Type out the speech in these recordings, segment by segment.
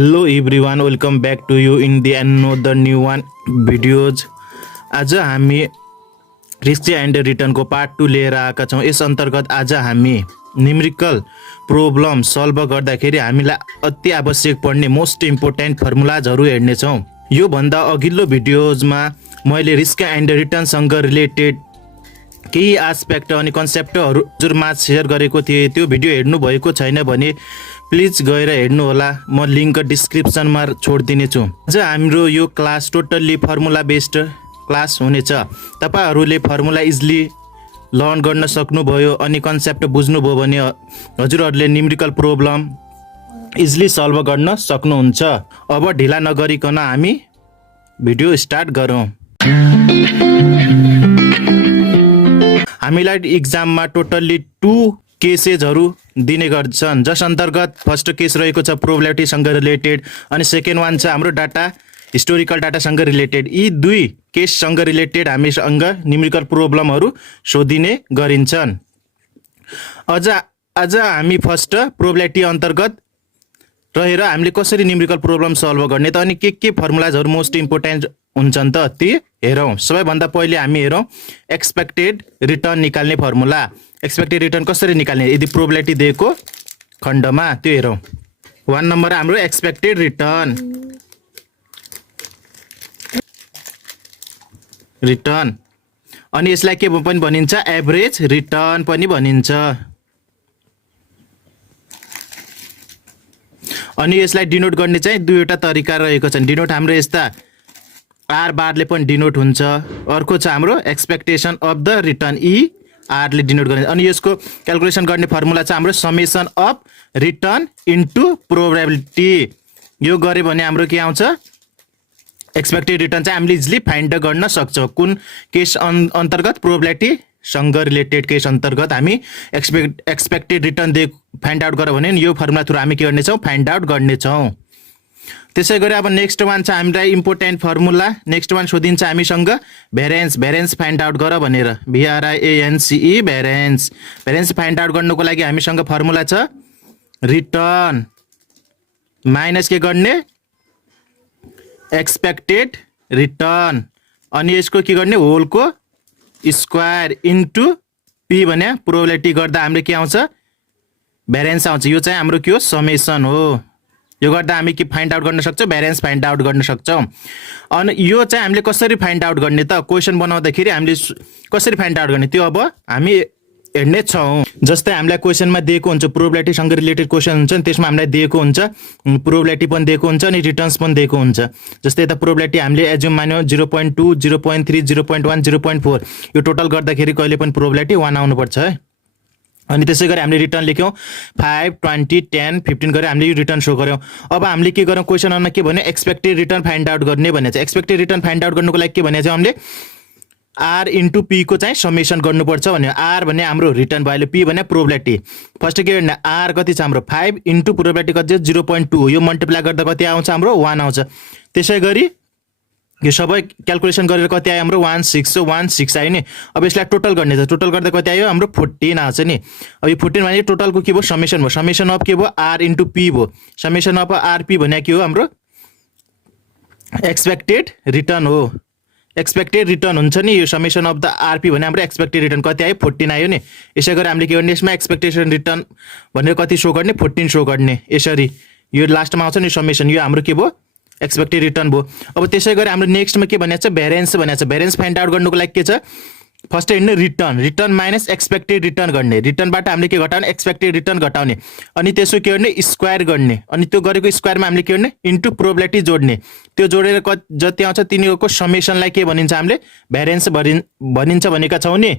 Hello everyone, welcome back to you in the another new one videos. आज हामी risk and रिटर्नको part 2 लिएर आएका छौँ। यस अन्तर्गत आज हामी न्युमेरिकल प्रब्लम सल्भ गर्दाखेरि हामीलाई अति आवश्यक पर्ने मोस्ट इम्पोर्टेन्ट फर्मुलाजहरू हेर्नेछौँ। यो भन्दा अघिल्लो भिडियोजमा मैले रिस्क एन्ड रिटर्नसँग रिलेटेड केही एस्पेक्ट अनि कन्सेप्टहरू हजुरमा शेयर गरेको थिएँ। त्यो भिडियो हेर्नु भएको छैन भने प्लिज गएर हेर्नु होला, म लिंक डिस्क्रिप्सनमा छोडिदिने छु। आज हाम्रो यो class totally formula based class हुनेछ। तपाईहरुले फर्मुला इजिली लर्न गर्न सक्नुभयो अनि कन्सेप्ट बुझ्नुभयो भने हजुरहरुले न्युमेरिकल प्रब्लम इजिली सल्भ गर्न सक्नुहुन्छ। अब ढिला नगरिकन हामी भिडियो स्टार्ट गरौँ। हामीलाई एक्जाममा टोटल्ली 2 केसेसहरु दिने गर्छन्, जस अन्तर्गत फर्स्ट केस रहेको छ प्रोबेबिलिटीसँग रिलेटेड अनि सेकेन्ड वान छ हाम्रो डाटा हिस्टोरिकल डाटासँग रिलेटेड। यी 2 केससँग रिलेटेड हामीसँग न्युमेरिकल प्रब्लमहरु सोधिने गरिन्छन्। आज हामी फर्स्ट प्रोबेबिलिटी अन्तर्गत रहेर हामीले कसरी न्युमेरिकल प्रब्लम सल्भ गर्ने त अनि के फर्मुलाजहरु मोस्ट इम्पोर्टेन्ट हुन्छन् त ती हेरौँ। सबैभन्दा पहिले हामी हेरौँ एक्सपेक्टेड रिटर्न निकाल्ने फर्मुला। एक्सपेक्टेड रिटर्न कसरी निकाल्ने यदि प्रोबेबिलिटी दिएको खण्डमा त्यो हेरौँ। 1 नम्बर हाम्रो एक्सपेक्टेड रिटर्न अनि यसलाई के पनि भनिन्छ एभरेज रिटर्न पनि भनिन्छ। अनि यसलाई डिनोट गर्ने चाहिँ दुईवटा तरिका रहेको छन्। डिनोट हाम्रो यस्ता आर बारले पनि डिनोट हुन्छ, अर्को छ हाम्रो expectation of the return E R ले डिनोट गर्ने। अनि यसको क्याल्कुलेसन गर्ने फर्मुला छ हाम्रो summation of return into probability. यो गरे भने हाम्रो के आउँछ एक्सपेक्टेड रिटर्न चाहिँ हामीले इजिली फाइन्ड गर्न सक्छौँ। कुन केस अन्तर्गत प्रोबेबिलिटी सँग रिलेटेड केस अन्तर्गत हामी एक्सपेक्टेड रिटर्न फाइन्ड आउट गऱ्यो भने यो फर्मुला थ्रु हामी के गर्नेछौँ फाइन्ड आउट गर्नेछौँ। त्यसै गरी अब नेक्स्ट वान छ हामीलाई इम्पोर्टेन्ट फर्मुला। नेक्स्ट वान सोधिन्छ हामीसँग भेरिएन्स फाइन्ड आउट गर भनेर, VARANCE भेरिएन्स फाइन्ड आउट गर्नको लागि हामीसँग फर्मुला छ रिटर्न माइनस के गर्ने एक्सपेक्टेड रिटर्न अनि यसको के गर्ने होलको स्क्वायर इन्टु पी भने प्रोबेबिलिटी गर्दा हामीले के आउँछ भेरिएन्स आउँछ। यो चाहिँ हाम्रो के हो समेसन हो। यो गर्दा हामी के फाइन्ड आउट गर्न सक्छौँ भेरिएन्स फाइन्ड आउट गर्न सक्छौँ। अनि यो चाहिँ हामीले कसरी फाइन्ड आउट गर्ने त क्वेशन बनाउँदाखेरि हामीले कसरी फाइन्ड आउट गर्ने त्यो अब हामी हेर्ने छौँ। जस्तै हामीलाई क्वेशनमा दिएको हुन्छ प्रोबेबिलिटीसँग रिलेटेड क्वेशन हुन्छ नि, त्यसमा हामीलाई दिएको हुन्छ प्रोबेबिलिटी पनि दिएको हुन्छ अनि रिटर्न्स पनि दिएको हुन्छ। जस्तै यता प्रोबेबिलिटी हामीले एज्युम मान्यो 0.2 0.3 0.1 0.4 यो टोटल गर्दाखेरि कहिले पनि प्रोबेबिलिटी 1 आउनुपर्छ है। अनि त्यसै गरी हामीले रिटर्न लेख्यौँ 5 20 10 15 गरे हामीले यो रिटर्न शो गर्यौँ। अब हामीले के गरौँ क्वेशनमा के भन्यो एक्सपेक्टेड रिटर्न फाइन्ड आउट गर्ने भनेको छ। एक्सपेक्टेड रिटर्न फाइन्ड आउट गर्नुको लागि के भनेको छ हामीले आर इन्टु पी को चाहिँ समेसन गर्नुपर्छ भन्यो। आर भने हाम्रो रिटर्न भ्यालु, पी भने प्रोबेबिलिटी। फर्स्ट के गर्ने आर कति छ हाम्रो 5 इन्टु प्रोबेबिलिटी कति छ 0.2 यो मल्टिप्लाई गर्दा कति आउँछ हाम्रो 1 आउँछ। त्यसै गरी यो सबै क्याल्कुलेसन गरेर कति आयो हाम्रो 16 आयो नि। अब यसलाई टोटल गर्ने छ, टोटल गर्दा कति आयो हाम्रो 14 आउँछ नि। अब यो 14 भने टोटलको के भयो समेसन भयो। समेसन अफ के भयो आर इन्टु पी भयो। समेसन अफ आर पी भने के हो हाम्रो एक्सपेक्टेड रिटर्न हो। एक्सपेक्टेड रिटर्न हुन्छ नि यो समेसन अफ द आरपी भने हाम्रो एक्सपेक्टेड रिटर्न कति आयो 14 आयो नि। यसै गरी हामीले के गर्ने यसमा एक्सपेक्टेसन रिटर्न भनेर कति शो गर्ने 14 शो गर्ने। यसरी यो लास्टमा आउँछ नि समेसन, यो हाम्रो के भयो एक्सपेक्टेड रिटर्न भयो। अब त्यसै गरी हाम्रो नेक्स्टमा के भनेको छ भेरिएन्स भनेको छ। भेरिएन्स फाइन्ड आउट गर्नुको लागि के छ फर्स्ट हेर्ने रिटर्न माइनस एक्सपेक्टेड रिटर्न गर्ने। रिटर्नबाट हामीले के घटाउने एक्सपेक्टेड रिटर्न घटाउने अनि त्यसो के गर्ने स्क्वायर गर्ने अनि त्यो गरेको स्क्वायरमा हामीले के गर्ने इन्टु प्रोबेबिलिटी जोड्ने। त्यो जोडेर जति आउँछ तिनीहरूको समेसनलाई के भनिन्छ हामीले भेरिएन्स भनिन्छ भनेका छौँ नि।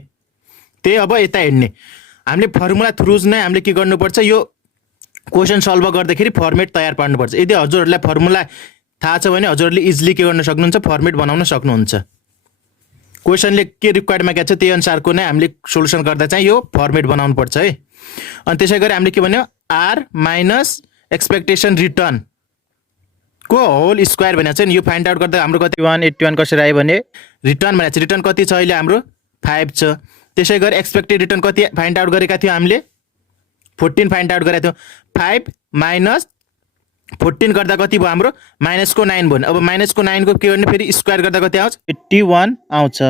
त्यही अब यता हेर्ने हामीले फर्मुला थ्रुज नै हामीले के गर्नुपर्छ यो क्वेशन सल्भ गर्दाखेरि फर्मेट तयार पार्नुपर्छ। यदि हजुरहरूलाई फर्मुला थाहा छ भने हजुरहरूले इजिली के गर्न सक्नुहुन्छ फर्मेट बनाउन सक्नुहुन्छ। क्वेशनले के रिक्वायर्ड मागेको छ त्यही अनुसारको नै हामीले सोलुसन गर्दा चाहिँ यो फर्मेट बनाउनु पर्छ है। अनि त्यसै गरी हामीले के भन्यो आर माइनस एक्सपेक्टेसन रिटर्न को होल स्क्वायर भनेको छ नि। यो फाइन्ड आउट गर्दा हाम्रो कति 181 कसरी आयो भने रिटर्न भनेको छ रिटर्न कति छ अहिले हाम्रो 5 छ। त्यसै गरी एक्सपेक्टेड रिटर्न कति फाइन्ड आउट गरेका थियौँ हामीले 14 फाइन्ड आउट गरेका थियौँ। 5 माइनस 14 गर्दा कति भयो हाम्रो माइनसको 9 भयो। अब माइनसको 9 को के गर्ने फेरि स्क्वायर गर्दा कति आउँछ 81 आउँछ।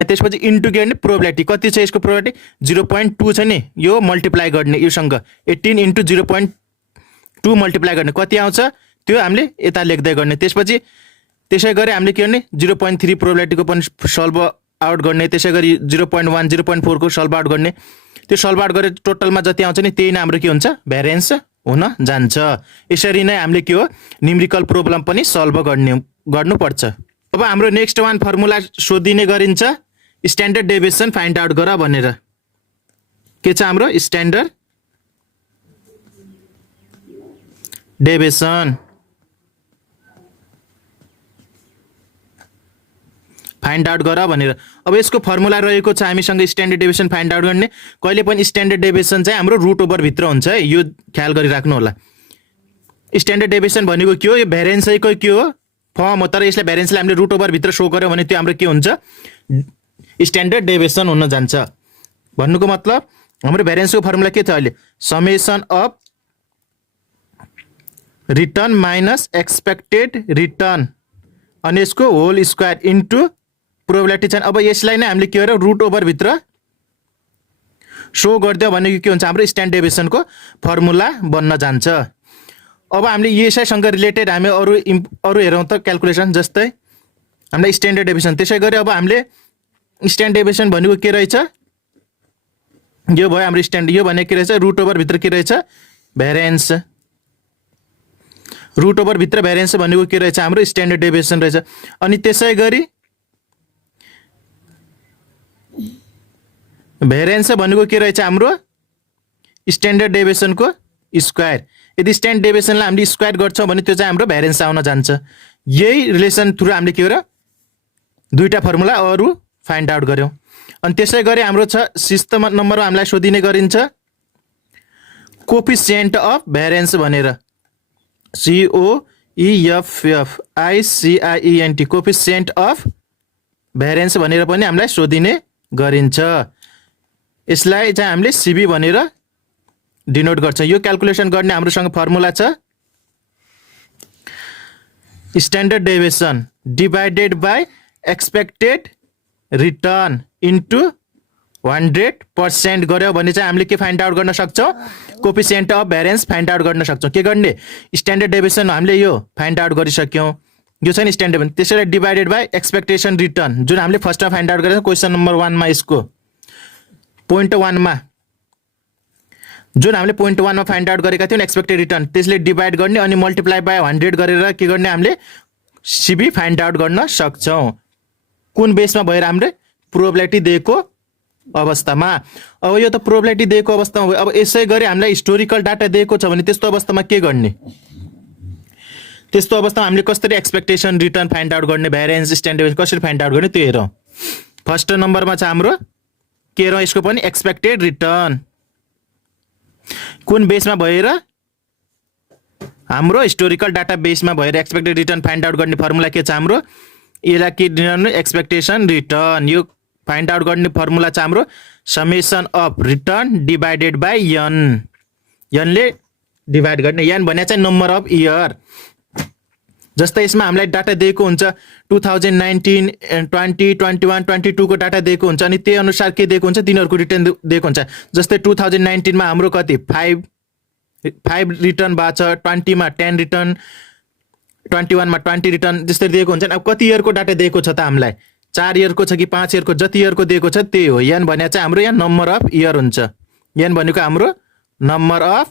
त्यसपछि इन्टु के गर्ने प्रोबेबिलिटी कति छ यसको प्रोबेबिलिटी 0.2 छ नि, यो मल्टिप्लाई गर्ने योसँग 18 इन्टु 0.2 मल्टिप्लाई गर्ने कति आउँछ त्यो हामीले यता लेख्दै गर्ने। त्यसपछि त्यसै गरी हामीले के गर्ने 0.3 प्रोबेबिलिटीको पनि सल्भ आउट गर्ने, त्यसै गरी 0.1 0.4 को सल्भ आउट गर्ने। त्यो सल्भ आउट गरेर टोटलमा जति आउँछ नि त्यही नै हाम्रो के हुन्छ भ्यारिएन्स हुन जान्छ। यसरी नै हामीले के हो न्युमेरिकल प्रोब्लम पनि सल्भ गर्नुपर्छ। अब हाम्रो नेक्स्ट वान फर्मुला सोधिने गरिन्छ स्ट्यान्डर्ड डेभिएसन फाइन्ड आउट गर भनेर। के छ हाम्रो स्ट्यान्डर्ड डेभिएसन फाइन्ड आउट गर भनेर। अब यसको फर्मुला रहेको छ हामीसँग स्ट्यान्डर्ड डेभिएसन फाइन्ड आउट गर्ने। कहिले पनि स्ट्यान्डर्ड डेभिएसन चाहिँ हाम्रो रुट ओभर भित्र हुन्छ है, यो ख्याल गरिराख्नु होला। स्ट्यान्डर्ड डेभिएसन भनेको के हो यो भ्यारिएन्सैको के हो फर्म हो, तर यसलाई भ्यारिएन्सलाई हामीले रुट ओभर भित्र सो गर्यो भने त्यो हाम्रो के हुन्छ स्ट्यान्डर्ड डेभिएसन हुन जान्छ। भन्नुको मतलब हाम्रो भ्यारिएन्सको फर्मुला के थियो अहिले summation of return minus expected return अनि यसको होल स्क्वायर इन्टु प्रोबेबिलिटी छ। अब यसलाई नै हामीले के गर्यो रुट ओभर भित्र सो गरिदियो भने के हुन्छ हाम्रो स्ट्यान्डर्ड डेभिएसनको फर्मुला बन्न जान्छ। अब हामीले यसैसँग रिलेटेड हामी अरू हेरौँ त क्याल्कुलेसन, जस्तै हामीलाई स्ट्यान्डर्ड डेभिएसन त्यसै गरी अब हामीले स्ट्यान्डर्ड डेभिएसन भनेको के रहेछ यो भयो हाम्रो स्ट्यान्डर्ड, यो भनेको के रहेछ रुट ओभर भित्र के रहेछ भ्यारिएन्स, रुट ओभर भित्र भ्यारिएन्स भनेको के रहेछ हाम्रो स्ट्यान्डर्ड डेभिएसन रहेछ। अनि त्यसै गरी भ्यारिएन्स भनेको के रहेछ हाम्रो स्ट्यान्डर्ड डेभिएसनको स्क्वायर। यदि स्ट्यान्डर्ड डेभिएसनलाई हामीले स्क्वायर गर्छौँ भने त्यो चाहिँ हाम्रो भ्यारिएन्स आउन जान्छ। यही रिलेसन थ्रु हामीले के गर्यो दुईटा फर्मुला अरू फाइन्ड आउट गर्यौँ। अनि त्यसै गरी हाम्रो छ सिस्टम नम्बरमा हामीलाई सोधिने गरिन्छ कोफिसिएन्ट अफ भ्यारिएन्स भनेर COEFFICIENT कोफिसिएन्ट अफ भ्यारिएन्स भनेर पनि हामीलाई सोधिने गरिन्छ। यसलाई चाहिँ हामीले CB भनेर डिनोट गर्छ। यो क्याल्कुलेसन गर्ने हाम्रोसँग फर्मुला छ standard deviation divided by expected return into 100% गऱ्यो भने चाहिँ हामीले के फाइन्ड आउट गर्न सक्छौँ कोफिसिएन्ट अफ भ्यारिएन्स फाइन्ड आउट गर्न सक्छौँ। के गर्ने स्ट्यान्डर्ड डेभिएसन हामीले यो फाइन्ड आउट गरिसक्यौँ, यो छ नि स्ट्यान्डर्ड डेभिएसन, त्यसैले डिभाइडेड बाई एक्सपेक्टेसन रिटर्न जुन हामीले फर्स्टमा फाइन्ड आउट गरेको क्वेसन नम्बर 1 मा यसको पोइन्ट 1 मा जुन हामीले पोइन्ट 1 मा फाइन्ड आउट गरेका थियौँ एक्सपेक्टेड रिटर्न त्यसले डिभाइड गर्ने अनि मल्टिप्लाई बाई 100 गरेर के गर्ने हामीले CB फाइन्ड आउट गर्न सक्छौँ। कुन बेसमा भएर हामीले प्रोबेबिलिटी दिएको अवस्थामा। अब यो त प्रोबेबिलिटी दिएको अवस्थामा भयो। अब यसै गरी हामीलाई हिस्टोरिकल डाटा दिएको छ भने त्यस्तो अवस्थामा के गर्ने, त्यस्तो अवस्थामा हामीले कसरी एक्सपेक्टेसन रिटर्न फाइन्ड आउट गर्ने भ्यारिएन्स स्ट्यान्डर्ड कसरी फाइन्ड आउट गर्ने त्यो हेरौँ। फर्स्ट नम्बरमा छ हाम्रो के हेरौँ यसको पनि एक्सपेक्टेड रिटर्न कुन बेसमा भएर हाम्रो हिस्टोरिकल डाटा बेसमा भएर एक्सपेक्टेड रिटर्न फाइन्ड आउट गर्ने फर्मुला के छ हाम्रो यसलाई के दिनु एक्सपेक्टेसन रिटर्न। यो फाइन्ड आउट गर्ने फर्मुला छ हाम्रो summation of return divided by N, एनले डिभाइड गर्ने, एन भने चाहिँ नम्बर अफ इयर। जस्तै यसमा हामीलाई डाटा दिएको हुन्छ 2019 20 21 22 को डाटा दिएको हुन्छ अनि त्यही अनुसार के दिएको हुन्छ तिनीहरूको रिटर्न दिएको हुन्छ। जस्तै 2019 मा हाम्रो कति 5 रिटर्न भएको छ, 20 मा 10 रिटर्न, 21 मा 20 रिटर्न जस्तै दिएको हुन्छ। अब कति इयरको डाटा दिएको छ त हामीलाई 4 इयरको छ कि 5 इयरको, जति इयरको दिएको छ त्यही हो। एन भने चाहिँ हाम्रो यहाँ नम्बर अफ इयर हुन्छ, एन भनेको हाम्रो नम्बर अफ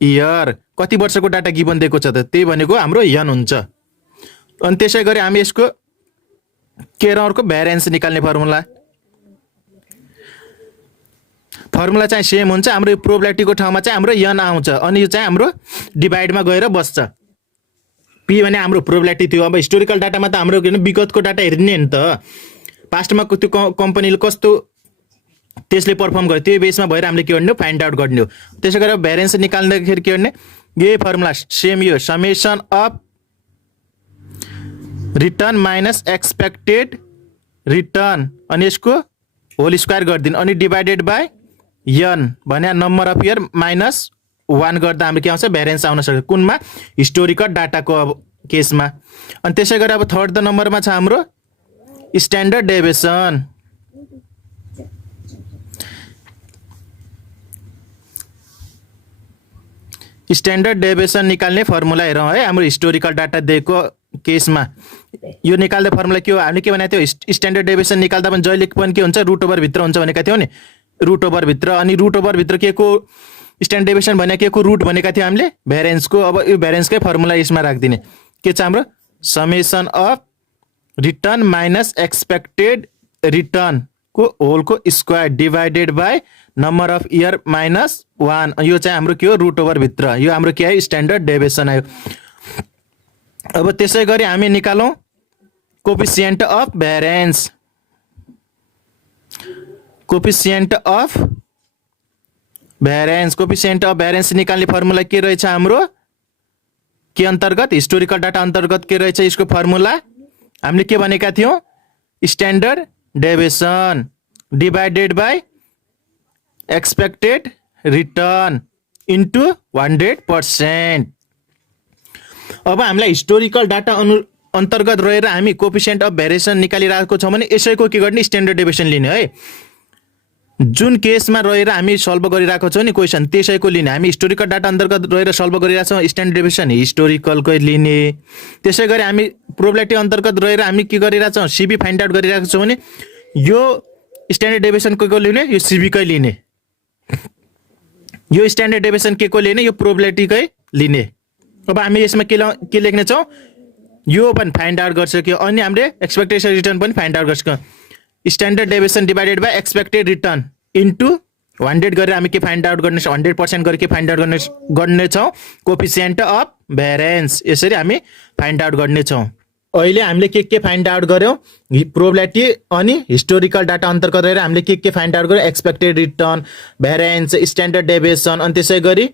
इयर। कति वर्षको डाटा गिभन दिएको छ त त्यही भनेको हाम्रो एन हुन्छ। अनि त्यसै गरी हामी यसको के अर्को भ्यारिएन्स निकाल्ने फर्मुला चाहिँ सेम हुन्छ। हाम्रो यो प्रोबेबिलिटीको ठाउँमा चाहिँ हाम्रो एन आउँछ अनि यो चाहिँ हाम्रो डिभाइडमा गएर बस्छ। पी भने हाम्रो प्रोबेबिलिटी थियो। अब हिस्टोरिकल डाटामा त हाम्रो के विगतको डाटा हेर्ने नि त पास्टमा त्यो कम्पनीले कस्तो त्यसले पर्फर्म गर्यो त्यही बेसमा भएर हामीले के गर्ने फाइन्ड आउट गर्ने हो। त्यसै गरेर भ्यारिएन्स निकाल्दाखेरि के गर्ने यही फर्मुला सेम यो summation of return minus expected return अनि यसको होल स्क्वायर गरिदिनु अनि डिभाइडेड बाई एन भने नम्बर अफ इयर माइनस 1 गर्दा हाम्रो के आउँछ भ्यारिएन्स आउन सक्छ कुनमा हिस्टोरिकल डाटाको अब केसमा। अनि त्यसै गरी अब थर्ड नम्बरमा छ हाम्रो स्ट्यान्डर्ड डेभिएसन। स्ट्यान्डर्ड डेभिएसन निकाल्ने फर्मुला हेरौँ है हाम्रो हिस्टोरिकल डाटा दिएको केसमा। यो निकाल्दा फर्मुला के हो हामीले के भनेको थियो स्ट्यान्डर्ड डेभिएसन निकाल्दा पनि जहिले पनि के हुन्छ रुट ओभर भित्र हुन्छ भनेका थियौँ नि रुट ओभर भित्र। अनि रुट ओभर भित्र के को स्ट्यान्डर्ड डेभिएसन भनेको के को रुट भनेका थियो हामीले भ्यारिएन्सको। अब यो भ्यारिएन्सकै फर्मुला यसमा राखिदिने के छ हाम्रो summation of return minus expected return को होलको square divided by number of year minus 1। यो चाहिँ हाम्रो के हो रुट ओभर भित्र यो हाम्रो के आयो स्ट्यान्डर्ड डेभिएसन आयो। अब त्यसै गरी हामी निकालौँ coefficient of variance. Coefficient of भ्यारिएन्स निकाल्ने फर्मुला के रहेछ हाम्रो के अन्तर्गत हिस्टोरिकल डाटा अन्तर्गत के रहेछ यसको फर्मुला हामीले के भनेका थियौँ standard deviation divided by expected return into 100%। अब हामीलाई हिस्टोरिकल डाटा अन्तर्गत रहेर हामी कोफिसिएन्ट अफ भ्यारिएसन निकालिरहेको छौँ भने यसैको के गर्ने स्ट्यान्डर्ड डेभिएसन लिने है। जुन केसमा रहेर हामी सल्भ गरिरहेको छौँ नि क्वेसन त्यसैको लिने। हामी हिस्टोरिकल डाटा अन्तर्गत रहेर सल्भ गरिरहेको छौँ स्ट्यान्डर्ड डेभिएसन हिस्टोरिकलकै लिने। त्यसै गरी हामी प्रोबेबिलिटी अन्तर्गत रहेर हामी के गरिरहेको छौँ सिबी फाइन्ड आउट गरिरहेको छौँ भने यो स्ट्यान्डर्ड डेभिएसन को लिने यो सिबीकै लिने। यो स्ट्यान्डर्ड डेभिएसन के को लिने यो प्रोबेबिलिटीकै लिने। अब हामी यसमा के लेख्ने छौँ यो पनि फाइन्ड आउट गरिसक्यो अनि हामीले एक्सपेक्टेसन रिटर्न पनि फाइन्ड आउट गरिसक्यो। Standard deviation divided by expected return into 100 गरेर हामी के फाइन्ड आउट गर्ने 100% गरेर के फाइन्ड आउट गर्नेछौँ कोफिसिएन्ट अफ भ्यारिएन्स। यसरी हामी फाइन्ड आउट गर्नेछौँ। अहिले हामीले के फाइन्ड आउट गर्यौँ प्रोबेबिलिटी अनि हिस्टोरिकल डाटा अन्तर्गत रहेर हामीले के फाइन्ड आउट गर्यौँ एक्सपेक्टेड रिटर्न भ्यारिएन्स स्ट्यान्डर्ड डेभिएसन अनि त्यसै गरी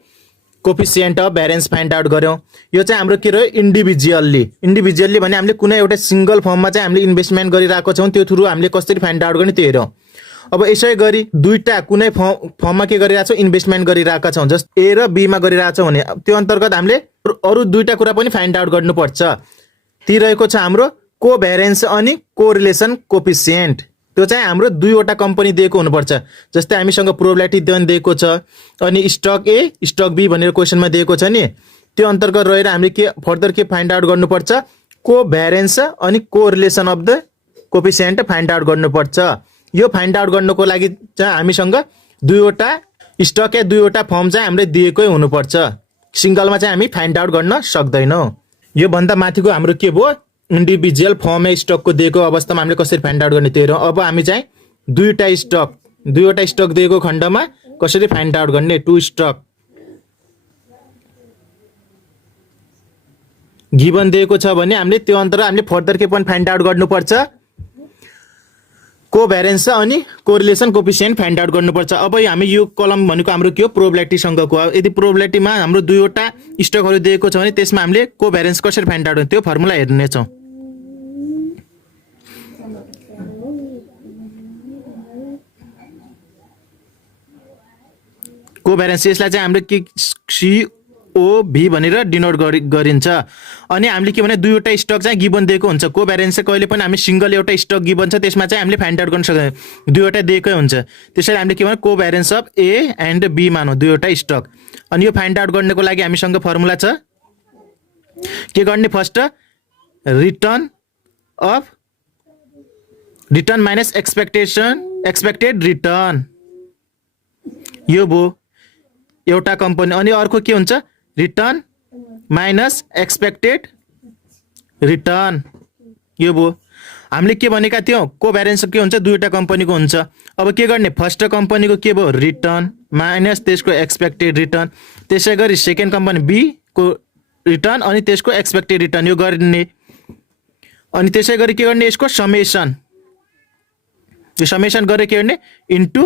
कोफिसिएन्ट अफ भ्यारिएन्स फाइन्ड आउट गर्यौँ। यो चाहिँ हाम्रो के रह्यो इन्डिभिजुअल्ली भने हामीले कुनै एउटा सिङ्गल फर्ममा चाहिँ हामीले इन्भेस्टमेन्ट गरिरहेको छौँ त्यो थ्रु हामीले कसरी फाइन्ड आउट गर्ने त्यो हेरौँ। अब यसै गरी दुईवटा कुनै फर्ममा के गरिरहेको छौँ इन्भेस्टमेन्ट गरिरहेका छौँ जस्ट ए र बीमा गरिरहेको छौँ भने त्यो अन्तर्गत हामीले अरू दुईवटा कुरा पनि फाइन्ड आउट गर्नुपर्छ। ती रहेको छ हाम्रो कोभ्यारिएन्स अनि कोरिलेसन कोफिसिएन्ट। त्यो चाहिँ हाम्रो दुईवटा कम्पनी दिएको हुनुपर्छ। जस्तै हामीसँग प्रोबेबिलिटी दिएको छ अनि स्टक ए स्टक बी भनेर क्वेसनमा दिएको छ नि त्यो अन्तर्गत रहेर हामीले के फर्दर के फाइन्ड आउट गर्नुपर्छ कोभ्यारिएन्स अनि correlation of the coefficient find out गर्नुपर्छ। यो फाइन्ड आउट गर्नको लागि चाहिँ हामीसँग दुईवटा स्टक या दुईवटा फर्म चाहिँ हामीले दिएकै हुनुपर्छ। सिङ्गलमा चाहिँ हामी फाइन्ड आउट गर्न सक्दैनौँ। यो भन्दा माथिको हाम्रो के भयो इन्डिभिजुअल फर्म या स्टकको दिएको अवस्थामा हामीले कसरी फाइन्ड आउट गर्ने त्यो हेरौँ। अब हामी चाहिँ दुईवटा स्टक दिएको खण्डमा कसरी फाइन्ड आउट गर्ने टु स्टक गिभन दिएको छ भने हामीले त्यो अन्तर्गत हामीले फर्दर के पनि फाइन्ड आउट गर्नुपर्छ कोभ्यारिएन्स अनि कोरिलेसन कोफिसिएन्ट फाइन्ड आउट गर्नुपर्छ। अब हामी यो कलम भनेको हाम्रो के हो प्रोबेबिलिटीसँगको हो। यदि प्रोबेबिलिटीमा हाम्रो दुईवटा स्टकहरू दिएको छ भने त्यसमा हामीले कोभ्यारिएन्स कसरी फाइन्ड आउट गर्ने त्यो फर्मुला हेर्नेछौँ। कोभ्यारिएन्स यसलाई चाहिँ हामीले के COV भनेर डिनोट गरिन्छ। अनि हामीले के भने दुईवटा स्टक चाहिँ गिभन दिएको हुन्छ। कोभ्यारिएन्स चाहिँ कहिले पनि हामी सिङ्गल एउटा स्टक गिभन छ त्यसमा चाहिँ हामीले फाइन्ड आउट गर्न सक्दैन दुईवटा दिएकै हुन्छ। त्यसैले हामीले के भने कोभ्यारिएन्स अफ ए एन्ड बी मानौँ दुईवटा स्टक। अनि यो फाइन्ड आउट गर्नको लागि हामीसँग फर्मुला छ के गर्ने first return minus expected return यो भयो एउटा कम्पनी। अनि अर्को के हुन्छ रिटर्न माइनस एक्सपेक्टेड रिटर्न यो भयो। हामीले के भनेका थियौँ कोभ्यारिएन्स के हुन्छ दुईवटा कम्पनीको हुन्छ। अब के गर्ने फर्स्ट कम्पनीको के भयो रिटर्न माइनस त्यसको एक्सपेक्टेड रिटर्न त्यसै गरी सेकेन्ड कम्पनी बी को रिटर्न अनि त्यसको एक्सपेक्टेड रिटर्न यो गर्ने। अनि त्यसै गरी के गर्ने यसको समेसन यो समेसन गरेर के गर्ने इन्टु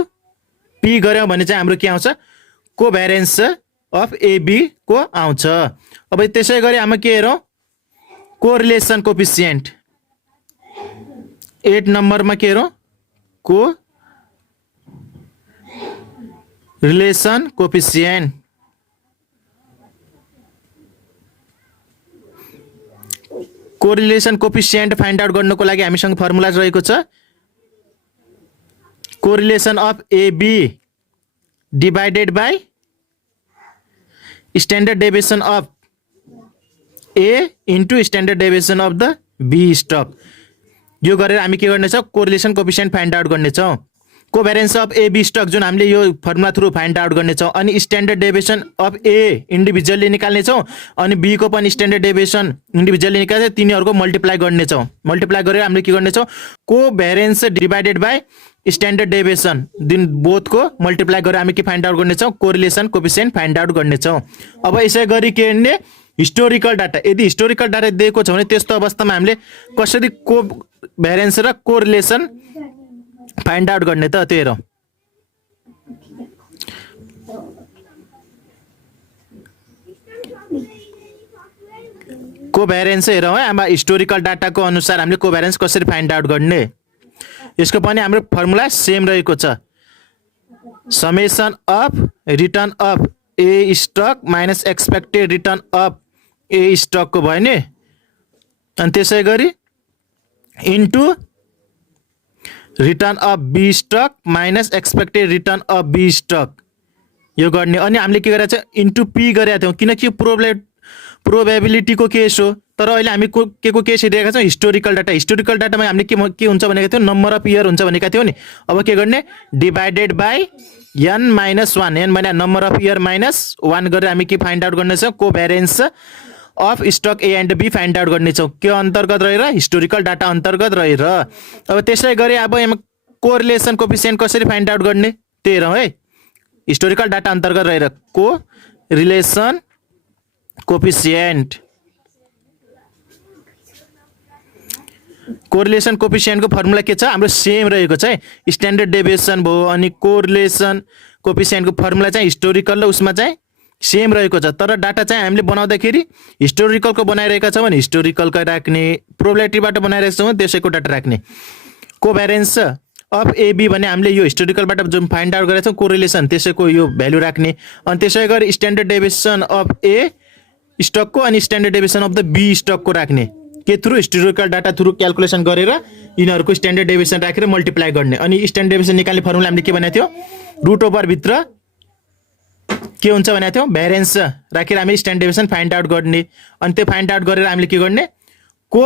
पी गऱ्यौँ भने चाहिँ हाम्रो के आउँछ कोभ्यारिएन्स अफ एबी को आउँछ। अब त्यसै गरी हामी के हेरौँ कोरिलेसन कोफिसिएन्ट 8 नम्बरमा के हेरौँ correlation coefficient correlation coefficient find out गर्नको लागि हामीसँग फर्मुला रहेको छ correlation of AB divided by standard deviation of A into standard deviation of the B stock यो गरेर हामी के गर्नेछौँ कोरिलेसन कोफिसिएन्ट फाइन्ड आउट गर्नेछौँ कोभ्यारेन्स अफ AB स्टक जुन हामीले यो फर्मुला थ्रु फाइन्ड आउट गर्नेछौँ अनि standard deviation of A individually निकाल्नेछौँ अनि B को पनि स्ट्यान्डर्ड डेभिएसन इन्डिभिजुअली निकाल्छ तिनीहरूको मल्टिप्लाई गर्नेछौँ मल्टिप्लाई गरेर हामीले के गर्नेछौँ कोभ्यारेन्स डिभाइडेड बाई स्ट्यान्डर्ड डेभिएसन दिन बोथको मल्टिप्लाई गरेर हामी के फाइन्ड आउट गर्नेछौँ कोरिलेसन कोफिसिएन्ट फाइन्ड आउट गर्नेछौँ अब यसै गरी के गर्ने हिस्टोरिकल डाटा यदि हिस्टोरिकल डाटा दिएको छ भने त्यस्तो अवस्थामा हामीले कसरी कोभ्यारेन्स र कोरिलेसन फाइन्ड आउट गर्ने त त्यही हेरौँ कोभ्यारेन्स हेरौँ है अब हिस्टोरिकल डाटाको अनुसार हामीले कोभ्यारेन्स कसरी फाइन्ड आउट गर्ने यसको पनि हाम्रो फर्मुला सेम रहेको छ summation of return of A stock minus expected return of A स्टकको भयो नि अनि त्यसै गरी into return of B stock minus expected return of B stock यो गर्ने अनि हामीले के गरेको छ इन्टु P गरेका थियौँ किनकि प्रोबेबिलिटीको केस हो तर अहिले हामी के को केस हेरिरहेका छौँ हिस्टोरिकल डाटामा हामीले के हुन्छ भनेको थियो नम्बर अफ इयर हुन्छ भनेका थियौँ नि अब के गर्ने divided by n minus 1 n भने नम्बर अफ इयर माइनस 1 गरेर हामी के फाइन्ड आउट गर्नेछौँ covariance of stock A and B find out गर्नेछौँ के अन्तर्गत रहेर हिस्टोरिकल डाटा अन्तर्गत रहेर अब त्यसै गरी अब यहाँ कोरिलेसन कोफिसिएन्ट कसरी फाइन्ड आउट गर्ने त्यही हेरौँ है हिस्टोरिकल डाटा अन्तर्गत रहेर कोरिलेसन कोफिसिएन्ट कोरिलेसन कोफिसिएन्टको फर्मुला के छ हाम्रो सेम रहेको छ है स्ट्यान्डर्ड डेभिएसन भयो अनि कोरिलेसन कोफिसिएन्टको फर्मुला चाहिँ हिस्टोरिकल र उसमा चाहिँ सेम रहेको छ तर डाटा चाहिँ हामीले बनाउँदाखेरि हिस्टोरिकलको बनाइरहेका छौँ भने हिस्टोरिकलकै राख्ने प्रोबेबिलिटीबाट बनाइरहेका छौँ त्यसैको डाटा राख्ने कोभ्यारेन्स अफ AB भने हामीले यो हिस्टोरिकलबाट जुन फाइन्ड आउट गरेका छौँ कोरिलेसन त्यसैको यो भ्यालु राख्ने अनि त्यसै गरी स्ट्यान्डर्ड डेभिएसन अफ A स्टकको अनि standard deviation of the B स्टकको राख्ने के through historical data through calculation गरेर यिनीहरूको स्ट्यान्डर्ड डेभिएसन राखेर मल्टिप्लाई गर्ने अनि स्ट्यान्डर्ड डेभिएसन निकाल्ने फर्मुला हामीले के भनेको थियो रुट ओभर भित्र के हुन्छ भनेको थियौँ भ्यारेन्स राखेर हामी स्ट्यान्डर्ड डेभिएसन फाइन्ड आउट गर्ने अनि त्यो फाइन्ड आउट गरेर हामीले के गर्ने को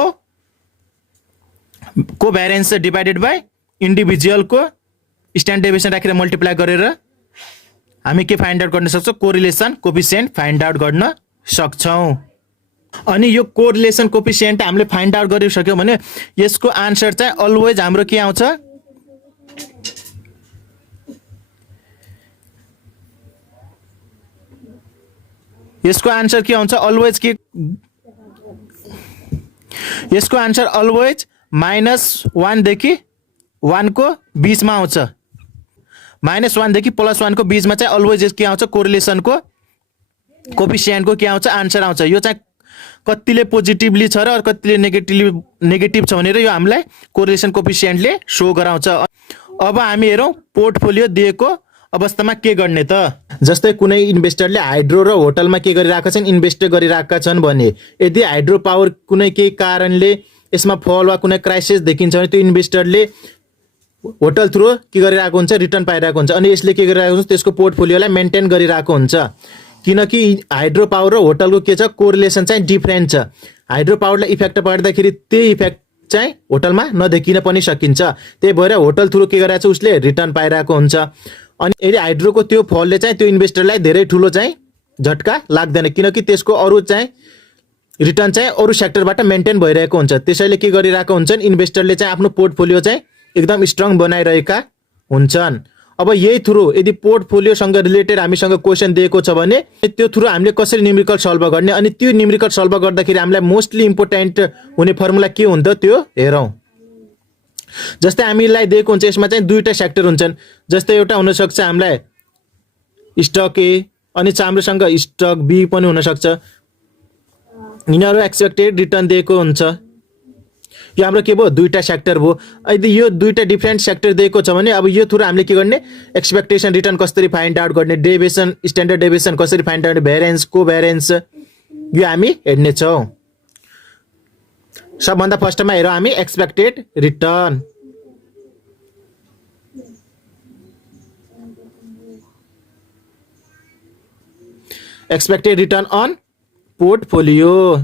variance divided by इन्डिभिजुअलको standard deviation राखेर मल्टिप्लाई गरेर हामी के फाइन्ड आउट गर्न सक्छौँ कोरिलेसन कोफिसिएन्ट फाइन्ड आउट गर्न सक्छौँ अनि यो कोरिलेसन कोफिसिएन्ट हामीले फाइन्ड आउट गरिसक्यौँ भने यसको आन्सर चाहिँ अलवेज हाम्रो के आउँछ यसको आन्सर के आउँछ अलवेज के यसको आन्सर अलवेज -1 देखि 1 को बीचमा आउँछ -1 देखि +1 को बीचमा चाहिँ अलवेज के आउँछ कोरिलेसनको कोफिसिएन्टको के आउँछ आन्सर आउँछ यो चाहिँ कतिले पोजिटिभली छ र कतिले नेगेटिभ छ भनेर यो हामीलाई कोरिलेसन कोफिसिएन्टले शो गराउँछ अब हामी हेरौँ पोर्टफोलियो दिएको अवस्थामा के गर्ने त जस्तै कुनै इन्भेस्टरले हाइड्रो र होटलमा के गरिरहेका छन् इन्भेस्ट गरिरहेका छन् भने यदि हाइड्रो पावर कुनै केही कारणले यसमा फल वा कुनै क्राइसिस देखिन्छ भने त्यो इन्भेस्टरले होटल थ्रु के गरिरहेको हुन्छ रिटर्न पाइरहेको हुन्छ अनि यसले के गरिरहेको हुन्छ त्यसको पोर्टफोलियोलाई मेन्टेन गरिरहेको हुन्छ किनकि हाइड्रो पावर र होटलको के छ कोरिलेसन चाहिँ डिफरेन्ट छ हाइड्रो पावरलाई इफेक्ट पर्दाखेरि त्यही इफेक्ट चाहिँ होटलमा नदेखिन पनि सकिन्छ त्यही भएर होटल थ्रु के गरिरहेको छ उसले रिटर्न पाइरहेको हुन्छ अनि यदि हाइड्रोको त्यो फलले चाहिँ त्यो इन्भेस्टरलाई धेरै ठुलो चाहिँ झट्का लाग्दैन किनकि त्यसको अरू चाहिँ रिटर्न चाहिँ अरू सेक्टरबाट मेन्टेन भइरहेको हुन्छ त्यसैले के गरिरहेको हुन्छन् इन्भेस्टरले चाहिँ आफ्नो पोर्टफोलियो चाहिँ एकदम स्ट्रङ बनाइरहेका हुन्छन् अब यही थ्रु यदि पोर्टफोलियोसँग रिलेटेड हामीसँग क्वेसन दिएको छ भने त्यो थ्रु हामीले कसरी न्युमेरिकल सल्भ गर्ने अनि त्यो न्युमेरिकल सल्भ गर्दाखेरि हामीलाई मोस्टली इम्पोर्टेन्ट हुने फर्मुला के हुन्छ त्यो हेरौँ जस्तै हामीलाई दिएको हुन्छ यसमा चाहिँ दुईटा सेक्टर हुन्छन् जस्तै एउटा हुन सक्छ हामीलाई स्टक ए अनि चाम्रोसँग स्टक बी पनि हुन सक्छ यिनीहरू एक्सपेक्टेड रिटर्न दिएको हुन्छ यो हाम्रो के भयो दुईटा सेक्टर भयो यदि यो दुईटा डिफरेन्ट सेक्टर दिएको छ भने अब यो थ्रु हामीले के गर्ने एक्सपेक्टेसन रिटर्न कसरी फाइन्ड आउट गर्ने डेभिएसन स्ट्यान्डर्ड डेभिएसन कसरी फाइन्ड आउट भेरिएन्स कोभेरिएन्स यो हामी हेर्ने छौं सबभन्दा फर्स्टमा हेरौँ हामी expected return. Expected return on portfolio.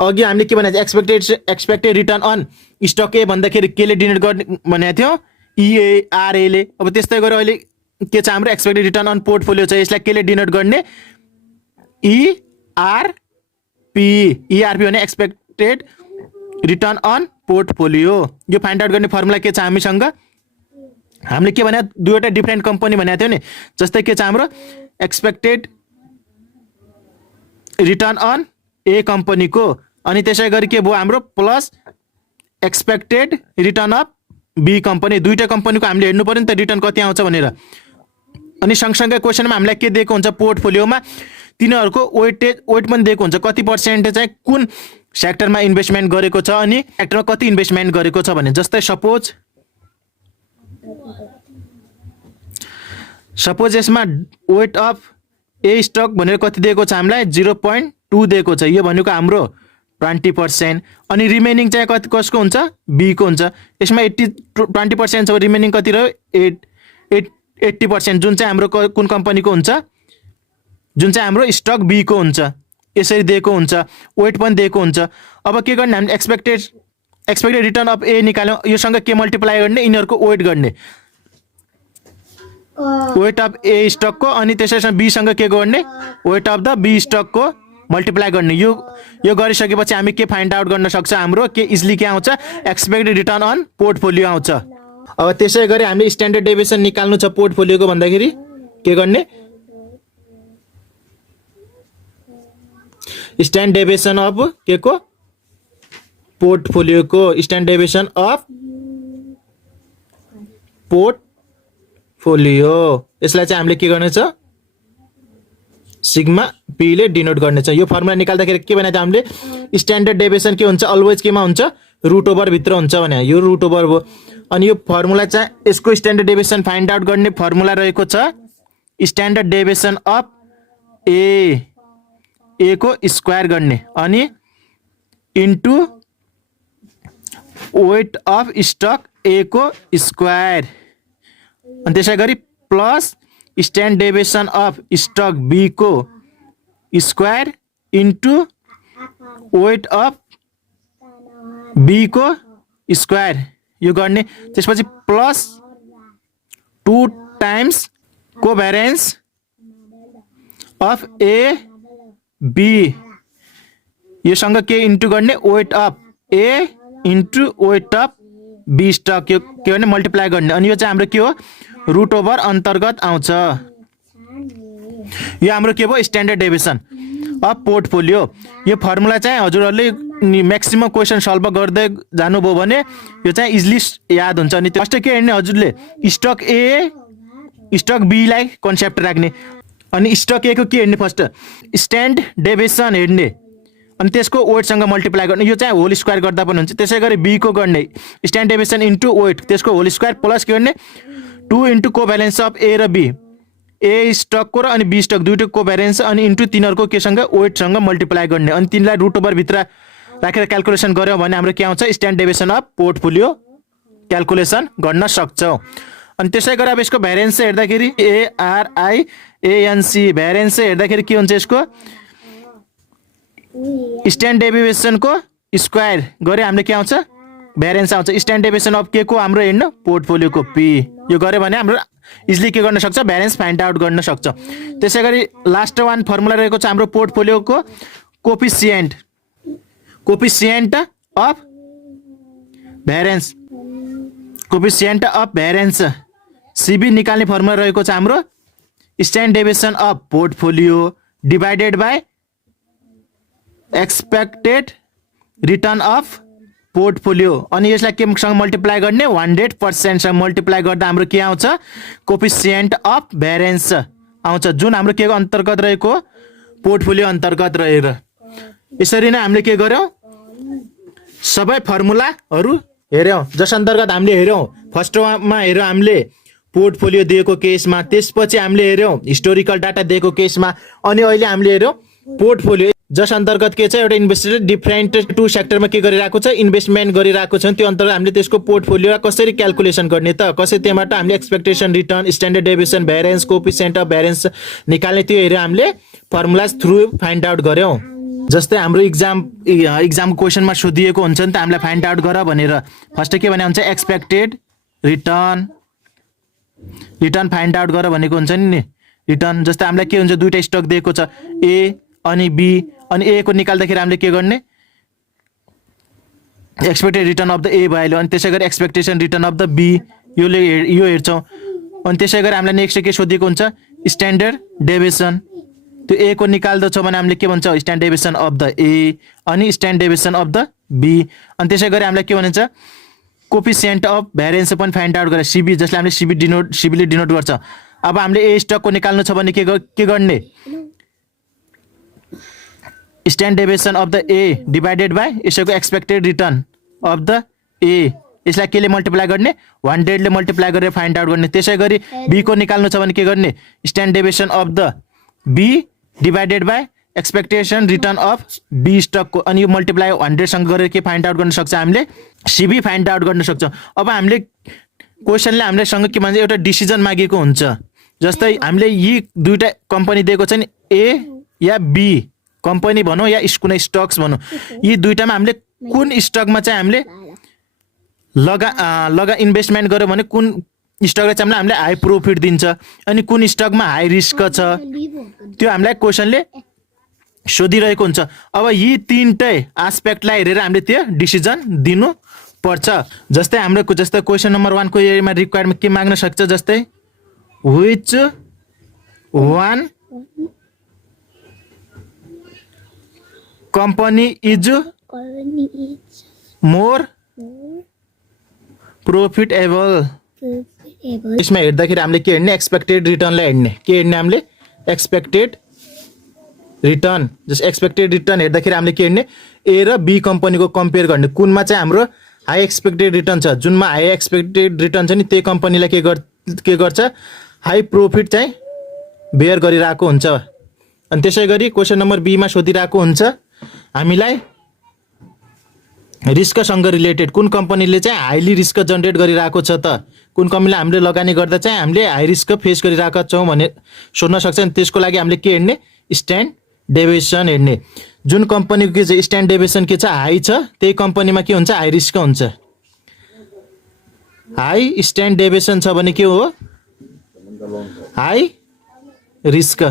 अघि हामीले के भनेको expected return on stock A भन्दाखेरि केले डिनोट गर्ने भनेको थियो, EARA ले। अब त्यस्तै गरी अहिले के छ हाम्रो एक्सपेक्टेड रिटर्न अन पोर्टफोलियो छ, यसलाई केले डिनोट गर्ने, ERP भने एक्सपेक्टेड रिटर्न अन पोर्टफोलियो। यो फाइन्ड आउट गर्ने फर्मुला के छ हामीसँग, हामीले के भने दुईवटा डिफ्रेन्ट कम्पनी भनेको थियो नि, जस्तै के छ हाम्रो एक्सपेक्टेड रिटर्न अन ए कम्पनीको, अनि त्यसै गरी के भयो हाम्रो plus expected return of B company. दुईटा कम्पनीको हामीले हेर्नु पर्यो नि त रिटर्न कति आउँछ भनेर। अनि सँगसँगै क्वेसनमा हामीलाई के दिएको हुन्छ पोर्टफोलियोमा तिनीहरूको वेट पनि दिएको हुन्छ, कति पर्सेन्ट चाहिँ कुन सेक्टरमा इन्भेस्टमेन्ट गरेको छ अनि सेक्टरमा कति इन्भेस्टमेन्ट गरेको छ भने। जस्तै सपोज यसमा वेट अफ ए स्टक भनेर कति दिएको छ हामीलाई 0.2 दिएको छ, यो भनेको हाम्रो 20%। अनि रिमेनिङ चाहिँ कति कसको हुन्छ, बी को हुन्छ। यसमा 20% छ, रिमेनिङ कति रह्यो 80%, जुन चाहिँ हाम्रो कुन कम्पनीको हुन्छ, जुन चाहिँ हाम्रो स्टक बी को हुन्छ। यसरी दिएको हुन्छ, वेट पनि दिएको हुन्छ। अब के गर्ने हामीले एक्सपेक्टेड रिटर्न अफ ए निकाल्यौँ, योसँग के मल्टिप्लाई गर्ने, यिनीहरूको वेट गर्ने, वेट अफ ए स्टकको, अनि त्यसैसँग बीसँग के गर्ने, वेट अफ द बी स्टकको मल्टिप्लाई गर्ने। यो गरिसकेपछि हामी के फाइन्ड आउट गर्न सक्छ, हाम्रो के इजिली के आउँछ, एक्सपेक्टेड रिटर्न अन पोर्टफोलियो आउँछ। अब त्यसै गरी हामीले स्ट्यान्डर्ड डेभिएसन निकाल्नु छ पोर्टफोलियोको भन्दाखेरि के गर्ने, स्ट्यान्डर्ड डेभिएसन अफ के को, पोर्टफोलियोको, स्ट्यान्डर्ड डेभिएसन अफ पोर्टफोलियो। यसलाई चाहिँ हामीले के गर्ने छ, सिग्मा पी ले डिनोट गर्ने छ। यो फर्मुला निकाल्दाखेरि के भने हामीले स्ट्यान्डर्ड डेभिएसन के हुन्छ, अलवेज केमा हुन्छ, रुट ओभर भित्र हुन्छ भने, यो रुट ओभर हो। अनि यो फर्मुला चाहिँ यसको स्ट्यान्डर्ड डेभिएसन फाइन्ड आउट गर्ने फर्मुला रहेको छ स्ट्यान्डर्ड डेभिएसन अफ ए को स्क्वायर गर्ने, अनि into weight of stock A को स्क्वायर, अनि त्यसै गरी plus standard deviation of stock B को square into weight of B को स्क्वायर, यो गर्ने। त्यसपछि plus 2 times covariance of A B, योसँग के इन्टु गर्ने, weight of A into weight of B stock, यो के भने मल्टिप्लाई गर्ने। अनि यो चाहिँ हाम्रो के हो, रुट ओभर अन्तर्गत आउँछ। यो हाम्रो के भयो, स्ट्यान्डर्ड डेभिएसन अफ पोर्टफोलियो। यो फर्मुला चाहिँ हजुरहरूले म्याक्सिमम क्वेसन सल्भ गर्दै जानुभयो भने यो चाहिँ इजिली याद हुन्छ। अनि फर्स्ट के हेर्ने हजुरले, स्टक ए स्टक बीलाई कन्सेप्ट राख्ने, अनि स्टक ए को के हेर्ने, फर्स्ट स्ट्यान्डर्ड डेभिएसन हेर्ने, अनि त्यसको वेटसँग मल्टिप्लाई गर्ने, यो चाहिँ होल स्क्वायर गर्दा पनि हुन्छ। त्यसै गरी बी को गर्ने स्ट्यान्डर्ड डेभिएसन इन्टु वेट, त्यसको होल स्क्वायर प्लस के गर्ने 2 इन्टु कोभ्यालेन्स अफ ए र बी, ए स्टकको र अनि बी स्टक दुईटै कोभ्यारेन्स, अनि इन्टु तिनीहरूको केसँग वेटसँग मल्टिप्लाई गर्ने, अनि तिनलाई रुट ओभर भित्र राखेर क्याल्कुलेसन गऱ्यौँ भने हाम्रो के आउँछ, standard deviation of portfolio calculation गर्न सक्छौँ। अनि त्यसै गरी अब यसको भ्यारिएन्स हेर्दाखेरि ARIANC भ्यारिएन्स हेर्दाखेरि के हुन्छ, यसको स्ट्यान्डर्ड डेभिएसनको स्क्वायर गरे हामीले के आउँछ, भ्यारिएन्स आउँछ। स्ट्यान्डर्ड डेभिएसन अफ के को हाम्रो हेर्नु, पोर्टफोलियोको पी, यो गऱ्यो भने हाम्रो इजिली के गर्न सक्छ, भ्यारिएन्स फाइन्ड आउट गर्न सक्छ। त्यसै गरी लास्ट वान फर्मुला रहेको छ हाम्रो पोर्टफोलियोको coefficient of variance, coefficient of variance CV निकाल्ने फर्मुला रहेको छ हाम्रो standard deviation of portfolio divided by expected return of portfolio. अनि यसलाई केसँग मल्टिप्लाई गर्ने, 100% सँग मल्टिप्लाई गर्दा हाम्रो के आउँछ, कोफिसिएन्ट अफ भ्यारिएन्स आउँछ, जुन हाम्रो के अन्तर्गत रहेको, पोर्टफोलियो अन्तर्गत रहेर। यसरी नै हामीले के गर्यौँ, सबै फर्मुलाहरू हेऱ्यौँ, जस अन्तर्गत हामीले हेऱ्यौँ। फर्स्टमा हेऱ्यौँ हामीले पोर्टफोलियो दिएको केसमा, त्यसपछि हामीले हेऱ्यौँ हिस्टोरिकल डाटा दिएको केसमा, अनि अहिले हामीले हेऱ्यौँ पोर्टफोलियो जस अन्तर्गत के छ एउटा इन्भेस्टरले डिफ्रेन्ट टु सेक्टरमा के गरिरहेको छ इन्भेस्टमेन्ट गरिरहेको छ त्यो अन्तर्गत हामीले त्यसको पोर्टफोलियो कसरी क्याल्कुलेसन गर्ने त कसरी त्यहाँबाट हामीले expectation return standard deviation variance coefficient of variance निकाल्ने त्यो हेरेर हामीले फर्मुलाज थ्रु फाइन्ड आउट गर्यौं जस्तै हाम्रो एक्जाम क्वेसनमा सोधिएको हुन्छ नि त हामीलाई फाइन्ड आउट गर भनेर फर्स्ट के भने हुन्छ एक्सपेक्टेड रिटर्न फाइन्ड आउट गर भनेको हुन्छ नि रिटर्न जस्तै हामीलाई के हुन्छ दुईटा स्टक दिएको छ ए अनि बी अनि ए को निकाल्दाखेरि हामीले के गर्ने expected return of the A भइहाल्यो अनि त्यसै गरी expectation return of the B यो हेर्छौँ अनि त्यसै गरी हामीलाई नेक्स्ट के सोधिएको हुन्छ स्ट्यान्डर्ड डेभिएसन त्यो ए को निकाल्दछौँ भने हामीले के भन्छ standard deviation of the A अनि standard deviation of the B अनि त्यसै गरी हामीलाई के भनिन्छ कोएफिसिएन्ट अफ भेरिएन्स पनि फाइन्ड आउट गरेर सिबी जसले हामीले सिबीले डिनोट गर्छ अब हामीले ए स्टकको निकाल्नु छ भने के गर्ने standard deviation of the A divided by यसको expected return of the A यसलाई केले मल्टिप्लाई गर्ने 100 ले मल्टिप्लाई गरेर फाइन्ड आउट गर्ने त्यसै गरी बी को निकाल्नु छ भने के गर्ने standard deviation of the B divided by expectation return of B स्टकको अनि यो मल्टिप्लाई 100 सँग गरेर के फाइन्ड आउट गर्न सक्छ हामीले सिबी फाइन्ड आउट गर्न सक्छौँ अब हामीले क्वेसनले हामीलेसँग के भन्छ एउटा डिसिजन मागेको हुन्छ जस्तै हामीले यी दुईटा कम्पनी दिएको छ नि ए या बी कम्पनी भनौँ या कुनै स्टक्स भनौँ यी दुईटामा हामीले कुन स्टकमा चाहिँ हामीले लगा इन्भेस्टमेन्ट गर्यो भने कुन स्टकले चाहिँ हामीले हाई प्रॉफिट दिन्छ अनि कुन स्टकमा हाई रिस्क छ त्यो हामीलाई क्वेसनले सोधिरहेको हुन्छ अब यी तीनटै एस्पेक्टलाई हेरेर हामीले त्यो डिसिजन दिनु पर्छ जस्तै हाम्रो जस्तै क्वेसन नम्बर 1 को एरियामा रिक्वायरमेन्ट के माग्न सक्छ जस्तै which one company is more profitable यसमा हेर्दाखेरि हामीले के हेर्ने एक्सपेक्टेड रिटर्नलाई हेर्ने के हेर्ने हामीले expected return just expected return हेर्दाखेरि हामीले के हेर्ने ए र बी कम्पनीको कम्पेयर गर्ने कुनमा चाहिँ हाम्रो हाई एक्सपेक्टेड रिटर्न छ जुनमा हाई एक्सपेक्टेड रिटर्न छ नि त्यही कम्पनीलाई के गर्छ हाई प्रॉफिट चाहिँ बेयर गरिरहेको हुन्छ अनि त्यसै गरी क्वेसन नम्बर बी मा सोधिरहेको हुन्छ हामीलाई रिस्कसँग रिलेटेड कुन कम्पनीले चाहिँ हाईली रिस्क जनरेट गरिरहेको छ त कुन कम्पनीले हामीले लगानी गर्दा चाहिँ हामीले हाई रिस्क फेस गरिरहेका छौँ भने सोध्न सक्छ नि त्यसको लागि हामीले के हेर्ने स्ट्यान्ड डेभिएसन हेर्ने जुन कम्पनीको के छ स्ट्यान्ड डेभिएसन के छ हाई छ त्यही कम्पनीमा के हुन्छ हाई रिस्क हुन्छ हाई स्ट्यान्ड डेभिएसन छ भने के हो हाई रिस्क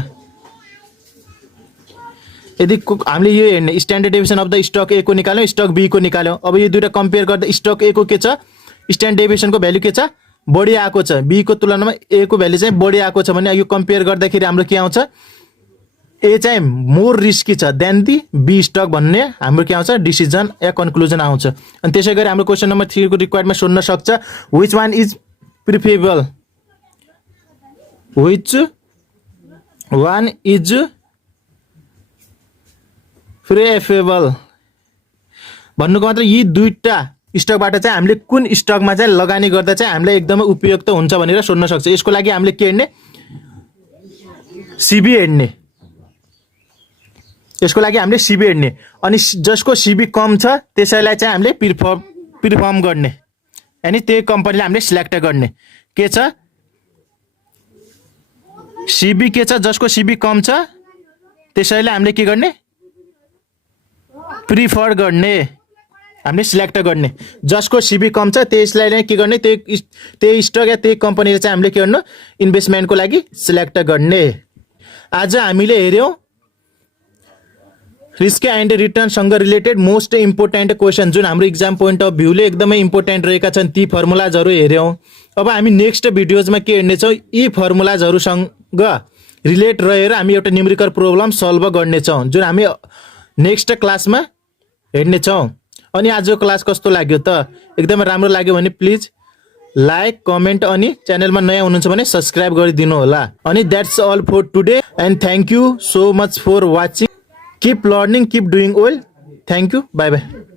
यदि हामीले यो हेर्ने standard deviation of the stock A को निकाल्यौँ स्टक बी को निकाल्यौँ अब यो दुईटा कम्पेयर गर्दा स्टक ए को के छ स्ट्यान्डर्ड डेभिएसन को भ्यालु के छ बढी आएको छ बी को तुलनामा ए को भ्यालु चाहिँ बढी आएको छ भने यो कम्पेयर गर्दाखेरि हाम्रो के आउँछ ए चाहिँ मोर रिस्की छ देन दि बी स्टक भन्ने हाम्रो के आउँछ डिसिजन या कन्क्लुजन आउँछ अनि त्यसै गरी हाम्रो क्वेसन नम्बर 3 को रिक्वायरमेन्ट सोध्न सक्छ which one is preferable which one is preferable भन्नुको मतलब यी दुईटा स्टकबाट चाहिँ हामीले कुन स्टकमा चाहिँ लगानी गर्दा चाहिँ हामीलाई एकदमै उपयुक्त हुन्छ भनेर सोध्न सक्छ यसको लागि हामीले के हेर्ने सिबी हेर्ने यसको लागि हामीले सिबी हेर्ने अनि जसको सिबी कम छ त्यसैलाई चाहिँ हामीले प्रिफर्म गर्ने यानी त्यही कम्पनीलाई हामीले सिलेक्ट गर्ने के छ सिबी के छ जसको सिबी कम छ त्यसैले हामीले के गर्ने प्रिफर गर्ने हामीले सिलेक्ट गर्ने जसको सिबी कम छ त्यसलाई नै के गर्ने त्यही स्टक या त्यही कम्पनीले चाहिँ हामीले के गर्नु इन्भेस्टमेन्टको लागि सिलेक्ट गर्ने आज हामीले हेर्यौं रिस्क एन्ड रिटर्नसँग रिलेटेड मोस्ट इम्पोर्टेन्ट क्वेसन जुन हाम्रो एक्जाम पोइन्ट अफ भ्यूले एकदमै इम्पोर्टेन्ट रहेका छन् ती फर्मुलाजहरू हेर्यौं अब हामी नेक्स्ट भिडियोजमा के हेर्ने छौं यी फर्मुलाजहरूसँग रिलेट रहेर हामी एउटा न्यूमेरिकल प्रब्लम सल्भ गर्ने छौं जुन हामी नेक्स्ट क्लासमा हेर्ने छौं अनि आजको क्लास कस्तो लाग्यो त एकदमै राम्रो लाग्यो भने प्लिज लाइक कमेन्ट अनि च्यानलमा नयाँ हुनुहुन्छ भने सब्स्क्राइब गरिदिनु होला अनि that's all for today and thank you so much for watching keep learning keep doing well thank you bye bye